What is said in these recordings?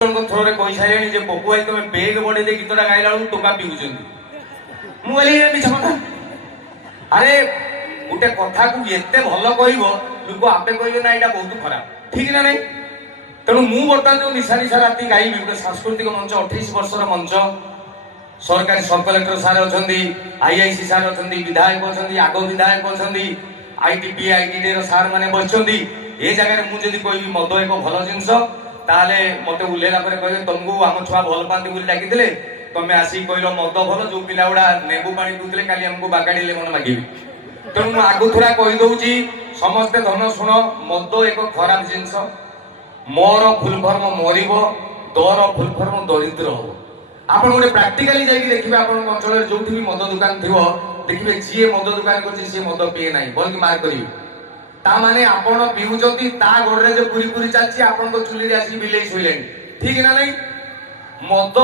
थोड़े कही सारे जे पपु भाई तुम बेग बढ़े दे गीतटा गाइला बेलू टोका पिउछन मिछ कथा अरे गोटे कथा को एते भल कहब लोक आपे कहे ना यहाँ बहुत खराब ठीक ना नहीं तेणु मु बर्तमान जो निशा निशा राति गाइबी गोटे सांस्कृतिक मंच 28 वर्षर मंच सरकारी सब कलेक्टर सार अच्छा आईआईसी सार अच्छा विधायक अच्छा आग विधायक अच्छा आईटीपी आईटीडी सार मैंने बस ये जगह मुझे कहबी मद एक भल जिनस ताले मत उल्लेला कहे तुमको आम छुआ भल पाती बोली डाकी तुम आसिक कहल मद भल जो पिला गुड़ा नेबू पानी दूसरे काली आमको बागाड़ी मन मागे तेणु मुझे आगुथरा कहीदे समस्ते धन शुण मद एक खराब जिनस मोर फुल फर्म मर दर फुल फर्म दरिद्र हम आप गोटे प्राक्टिकाली जाकि देखिए आप अंचल जो भी मद दुकान थी देखिए जी मद दुकान कर मद पीए ना बोल कि मार्क करेंगे ताने आपण पिउचंती ता गोड़े जो पूरी पूरी चलची आपण तो चुली आसी बिले शोइले ठीक ना नहीं मद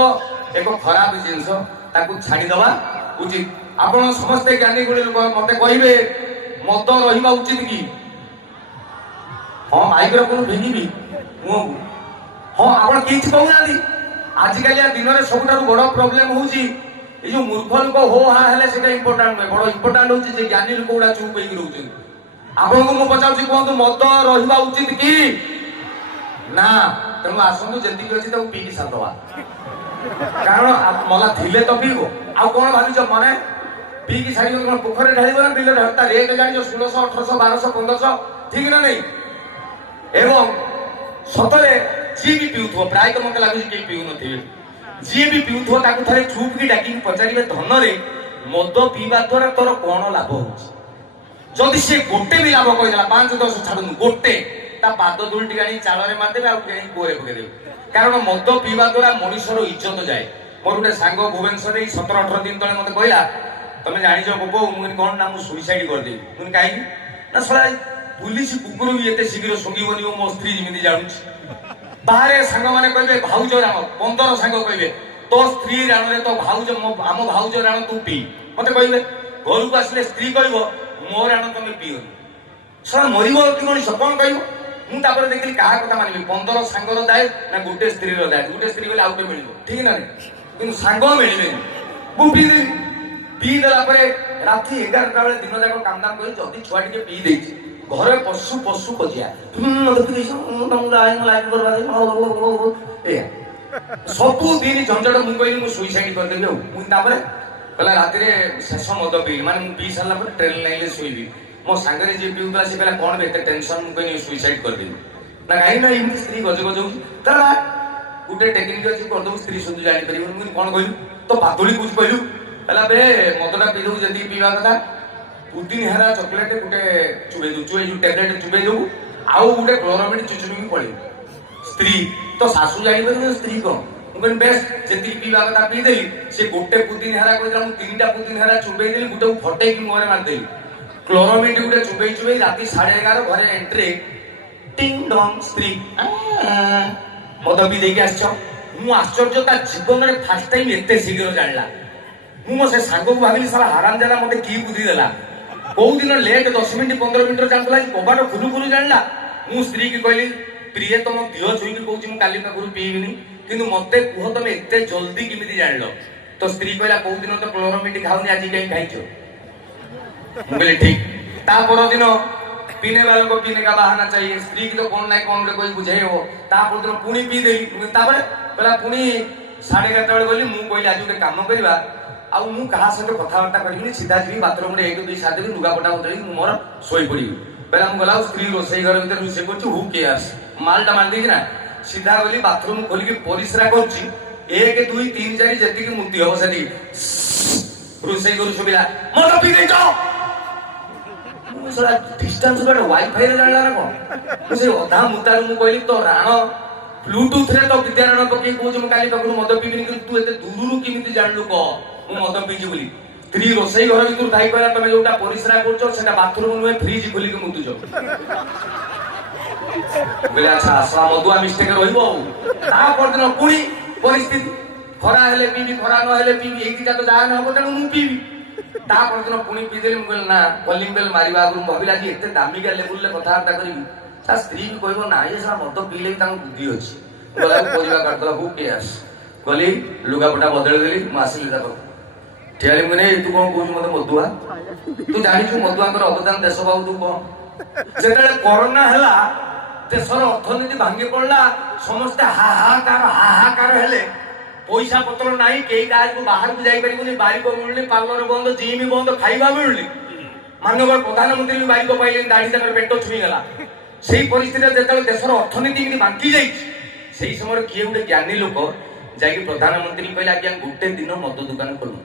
एक खराब जिनस ताकू छाड़ी दवा उचित आपण समस्त ज्ञानी गुणी लोक मते कहिबे मद रहिबा उचित की हां माइक्रोफोन भेगिबी मु हां आपण किछ कहउनादी आजिकल या दिन में सबुठार बड़ प्रोब्लेम होउची ए जो मूर्ख लोक हो हा हेले सेटा इंपोर्टेंट नहीं बड़ इंपोर्टेंट होउची जे ज्ञानी लोक गुडा चुप होई रहउची आपको मु पचाऊँ कहतु मद रहा उचित कि ना तेणु आसतु जी अच्छी पीकी सारदवा कारण मला थिले तो पीब आ कौन भाज मैंने पीकी सारी कौन पोखर ढाल ना बिल रेट जान 1600 1800 1200 1500 ठीक ना नहीं एवं सतरे जी भी पीऊ प्राय मत लगुच कहीं पीऊ न जी भी पीऊ थे चुप की डाक पचारे धन मद पीवा द्वारा तोर कौन लाभ हो जदि से गोटे भी लाभ कहीदेला 5-10 छाड़ गोटे पाद दुल टी चाल मारदेवे आगे कूरे पकईदेवे कारण मद पीवा द्वारा मनुष्यर इज्जत जाए मोर गोटे सांग भुवनेश्वर 17-18 दिन तले मत कहला तुम जाच बो मुझे कौन ना मुझे सुइसाइड करदेवी मुझे कहीं ना सला पुलिस कुकुर भी एत शीघ्र सुंगीबनी मो स्त्री जमी जानुची बाहर सांग मैंने कहे भाउज राण 15 सांग कहे तो स्त्री राण तो भाउज आम भाउज राण तू पी मत कहे घर को आसले स्त्री कह मोर आण तुम पीओ सर मरब कि मनीष कौन कह मुझे देखिए क्या कथा मानवी 15 सांगर दाय ना गोटे स्त्री दाय गोटे स्त्री गले आउटे मिल ठीक ना कि सांग मिले मुझे पीदेला राति 11टा बेले दिन जाक काम दाम कर जदि छुआ टे पी घर पशु पशु पजिया सबू दिन झंझट मुझे कहली सुइसाइड करदेवी मुझे कहला राति शेष मद पी माने पी सारा ट्रेन लाइन शोबी मो सांगे जी पीऊला सी कहला कौन एत टेंशन मुझे सुइसाइड करदेवी ना कहीं ना एमती स्त्री गज गज गोटे टेक्निक अच्छी करदे स्त्री शुद्ध जापर मुझे कौन कहलु तो पातुली कुछ कहलु कहला बे मदटा पीदू जी पीवा कथा पुदिन हेरा चॉकलेट गोटे चुबे दू चुबे जो टैबलेट चुबे दू आउ गोटे क्लोरामिड चुचुमी पड़े स्त्री तो सासू जापर स्त्री कौन मुझे बेस्ट जी पीवा कथा पीदेली से गोटे पुदिन हेरा कहला 3टा पुदिन हेरा चुबेदेली गोटे फटे मुहर मारदेली क्लोरोमिड गोटे चुबे चुबे राति 11:30 घरे एंट्री टिंग डंग स्त्री मद पी देके आस आश्चर्य जीवन में फास्ट टाइम एत शीघ्र जानला मुझे सांग को भाविली सारा हाराम जाना मत कि बुद्धि देला कौ दिन लेट 10 मिनट 15 मिनट जाता कबाट खुलू खुलू जानला मु स्त्री की कहली प्रिय तुम देह छुई कौन काली पाखु पीबिनी किंतु मत कह तुम एत जल्दी किमिति जान तो स्त्री कहला कौ दिन तो क्लोरोमिड खाऊनी आज कहीं खाई मुझे ठीक ता पर दिन पीने वालों को पीने का बहाना चाहिए स्त्री की तो कौन ना कौन कोई बुझे हो ता पर दिन पुणी पीदेली कहला पुणी 11:30 बेले गली मुझे कहली आज गोटे कम करवा आउ मु कहा सहित कथबार्ता करी सीधा जी बाथरूम रे 1-2 सादेवी लुगापटा उतरी मोर शोई पड़ी पहला मुझे गला स्त्री रोसई घर भर रोसे कर हु केयर्स मालटा माल देना सीधा गली बाथरूम खोलिक परिश्रा कर 1 2 3 4 जी मुक्ति हम से रोसई कर सुविधा मत पी दे डिस्टेंस वाईफाई जाना ना कौन मुझे अधा मुतार मुझे कहली तो राण ब्लूटूथ रे तो विद्याराण पकई कौन काली पाखु मद पीबिनी तू एत दूर किमिति जानलु कह मु मद पीजी बोली स्त्री रोसई घर भर दाई कहला तुम जोटा परिश्रा कर बाथरूम नुहे फ्रिज खोलिक मुतुच बोले अच्छा आसला मदुआ मिस्टेक रही पुणी परिस्थिति खरा हेले पीबी खरा न हेले पीबी एक दिटा तो जान हम तेणु मु पीबी दिन पुणी पीदेली मुझे ना कलिंग बेल मार आगे भाविल आज एत दामिका लेवल कथबार्ता करी स्त्री भी कह ना ये सारा मद पीले बुद्धि अच्छी गला परिवा काटला हु केस गली लुगापटा बदलदेली आसिली ठिया मुझे तू कौन कौन मत मधुआ तू जानी मधुआंकर अवदान देश बाबू तू कौन जो कोरोना है देशर अर्थनीति भांगी पड़ा समस्ते हाहाकार हेले पैसा पत्र ना कई गाँव बाहर को जापर बारिक मिलनी पार्लर बंद जिम बंद खाଇବା मिलनी माननीय प्रधानमंत्री भी बारिक पाइले दाढ़ी तक पेट छुईगला से परिस्थिति जो देशर अर्थनीति बांकी जाई समय किए गोटे ज्ञानी लोक जा प्रधानमंत्री कहले आज्ञा गोटे दिन मद दुकान खोलु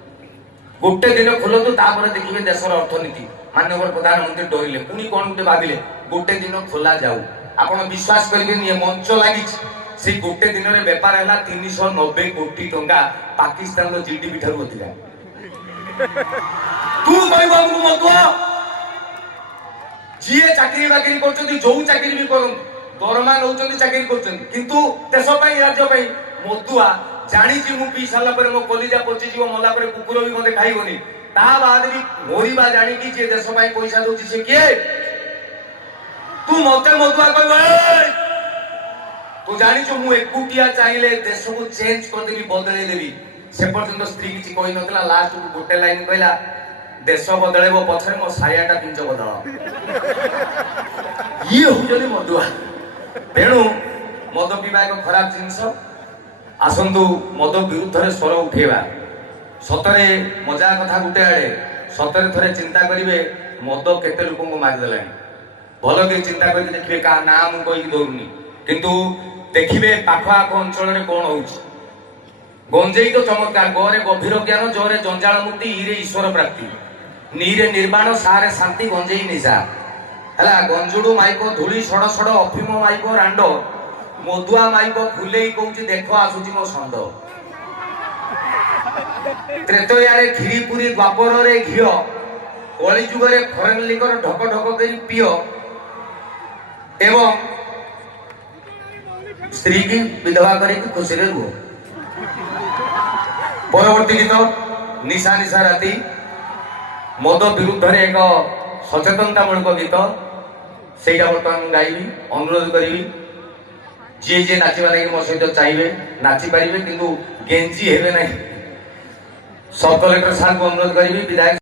गोटे दिन खोलतु देखिए देशर अर्थनीति माननीय प्रधानमंत्री डरले पुणी कौन गोटे भाविले गोटे दिन खोला जाऊ आपण विश्वास करेंगे मंच लगी से गोटे दिन में बेपार है 390 कोटी टंका पाकिस्तान जीडीपी ठार अधिका तू कह मधुआ जी चाकरी बाकरी कर जो चाकरी भी कर दरमा नौ चाकरी कर देश राज्य मधुआ जानी मु पी सारा मो कलिजा पचिज मला कुकुर भी मत खाइबनी ता बाद भी मरवा जाणी जी देश पैसा दौर सी किए तू मत मधुआ कह तू जानी मु एकुटिया चाहिए देश को चेंज करदेवी बदलदेवी से पर्यटन स्त्री किसी कही ना लास्ट को गोटे लाइन कहला देश बदल पछे मो सायाटा पिंच बदल ये हूँ मधुआ तेणु मद पीवा एक खराब जिनस आसतु मद विरुद्ध में स्वर उठेवा सतरे मजा कथा गोटे आड़े सतरे थरे चिंता करेंगे मद केते लोक मारिदेला भल के चिंता करके देखिए क्या ना मुझे कहीकि दौनी किंतु देखिए पाख आख अंचल कौन हो गंजेई तो चमत्कार गरे गभीर ज्ञान जरे जंजाल मुक्ति ईरे ईश्वर प्राप्ति नीरे निर्माण सारे शांति गंजेई निशा है गंजुड़ू माइक धूली सड़ सड़ अफिम माइक रांड मधुआ माइक फुले कौच देख आसुची मो छंद त्रेतयारे खीरी पुरी द्वापर रे घिओ कली जुगरे फरेन लिकर ढक ढक कर पिय एवं स्त्री की विधवा करके खुशी रे रुह परवर्ती गीत निशा निशा राति मद विरुद्ध एक सचेतनतामूलक गीत से बर्तमान गाइबी अनुरोध करी जी जी नाचवा लगे मो सहित चाहिए नाची पारे किंतु गेंजी हेबे ना सब कलेक्टर साहब को अनुरोध करी विधायक